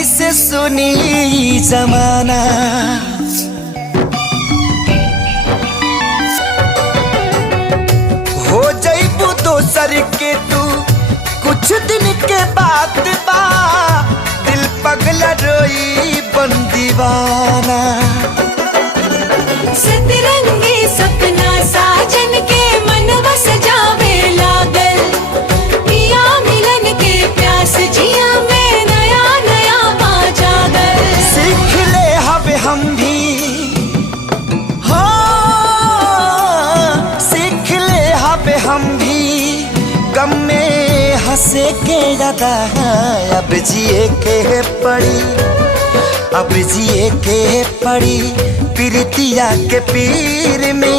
कैसे सुनी जमाना। हो जइबू दोसर के तू कुछ दिन के बाद बा, दिल पगला रोई बन दीवाना। सतरंगी सपना साजन के मनवा सजावे लागल, पिया मिलन के प्यास जिया में नया नया पा जागल। सीख ले हवे हम भी, हाँ सीख ले हवे हम भी, गम में हंसे के ज्यादा अब जिए के पड़ी, अब जिए के पड़ी प्रीतिया के पीर में।